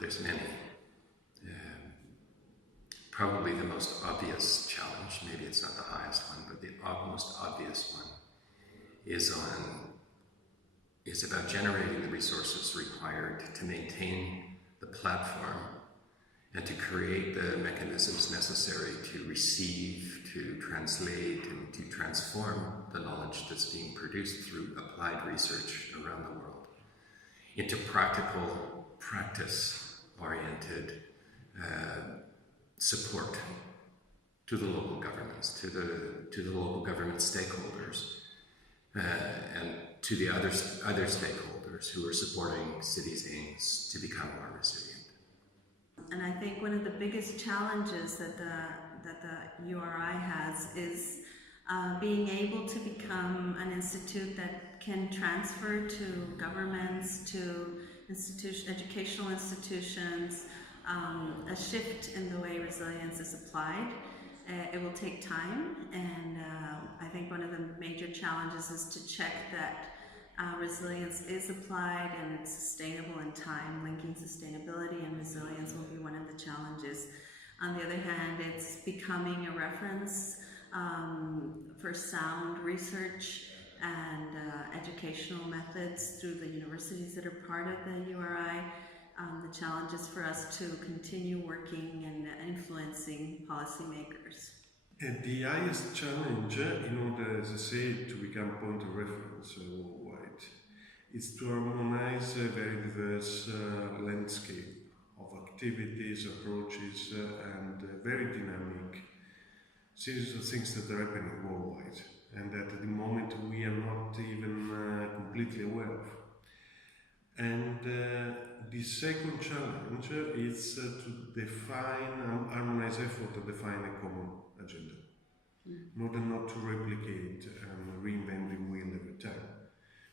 There's many. Probably the most obvious challenge, maybe it's not the highest one, but the most obvious one is about generating the resources required to maintain the platform and to create the mechanisms necessary to receive, to translate, and to transform the knowledge that's being produced through applied research around the world into practical, practice-oriented support to the local governments, to the local government stakeholders, and to the other stakeholders who are supporting cities' aims to become more resilient. And I think one of the biggest challenges that the URI has is being able to become an institute that can transfer to governments, to educational institutions, a shift in the way resilience is applied. It will take time, and I think one of the major challenges is to check that resilience is applied and it's sustainable in time. Linking sustainability and resilience will be one of the challenges. On the other hand, it's becoming a reference for sound research and educational methods through the universities that are part of the URI. The challenge is for us to continue working and influencing policymakers. And the highest challenge, in order, as I say, to become point of reference worldwide, is to harmonize a very diverse landscape of activities, approaches, and very dynamic series of things that are happening worldwide, and that at the moment we are not even completely aware of. And the second challenge is to define, harmonize effort to define a common agenda, in order not to replicate and reinvent the wheel every time.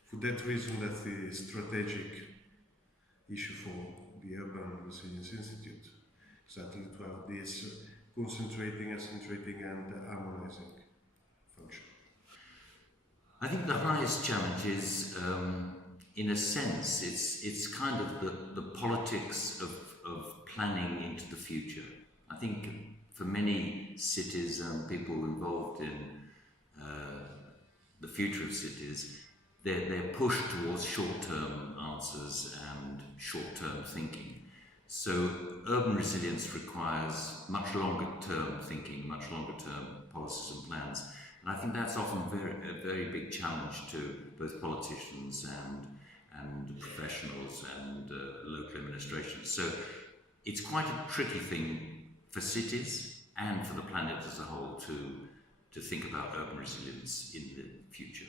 For that reason, that's the strategic issue for the Urban Resilience Institute, exactly to have this concentrating, accentuating, and harmonizing function. I think the highest challenge is, in a sense, it's kind of the politics of planning into the future. I think for many cities and people involved in the future of cities, they're pushed towards short-term answers and short-term thinking. So urban resilience requires much longer-term thinking, much longer-term policies and plans. And I think that's often a very big challenge to both politicians and professionals and local administrations. So it's quite a tricky thing for cities and for the planet as a whole to think about urban resilience in the future.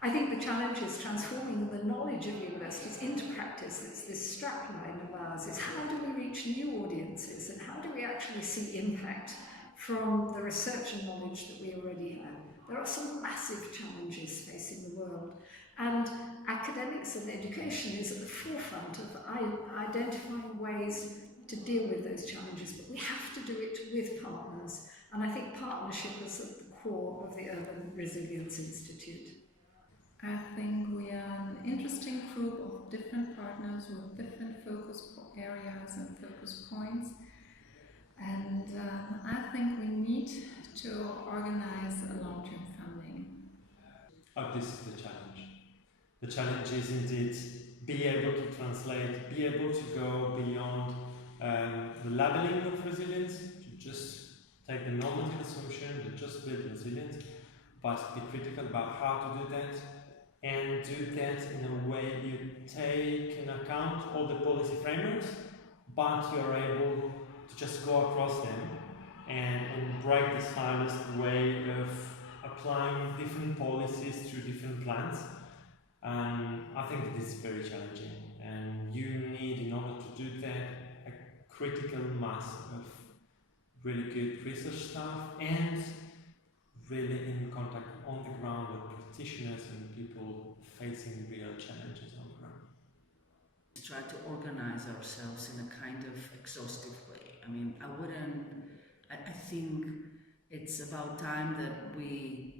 I think the challenge is transforming the knowledge of universities into practice. It's this strapline of ours, is how do we reach new audiences and how do we actually see impact from the research and knowledge that we already have. There are some massive challenges facing the world, and academics and education is at the forefront of identifying ways to deal with those challenges, but we have to do it with partners, and I think partnership is at the core of the Urban Resilience Institute. I think we are an interesting group of different partners with different focus areas and focus points, and I think we need to organize a long-term funding. This is the challenge. The challenge is indeed be able to translate, be able to go beyond the labeling of resilience, to just take the normative assumption to just build resilience, but be critical about how to do that, and do that in a way you take into account all the policy frameworks, but you're able to just go across them and break the siloed way of applying different policies through different plans. I think that this is very challenging, and you need, in order to do that, a critical mass of really good research staff and really in contact on the ground with practitioners and people facing real challenges on the ground. We try to organize ourselves in a kind of exhaustive way. I mean, I think it's about time that we,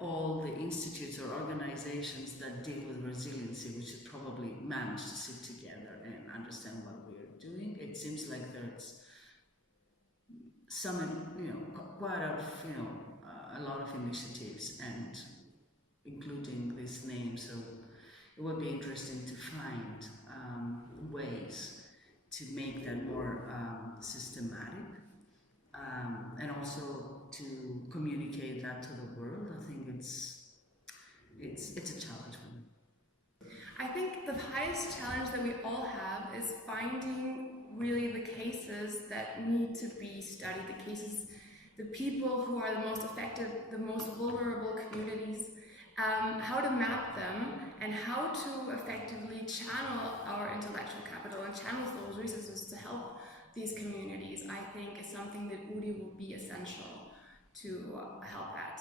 all the institutes or organizations that deal with resiliency, we should probably manage to sit together. And understand what we're doing. It seems like there's some, quite a lot of initiatives, and including this name. So it would be interesting to find ways to make that more systematic, and also to communicate that to the world. I think it's a challenge for me. I think the highest challenge that we all have is finding really the cases that need to be studied, the people who are the most affected, the most vulnerable communities, how to map them, and how to effectively channel our intellectual capital and channel those resources to help these communities, I think is something that URI will be essential to help at.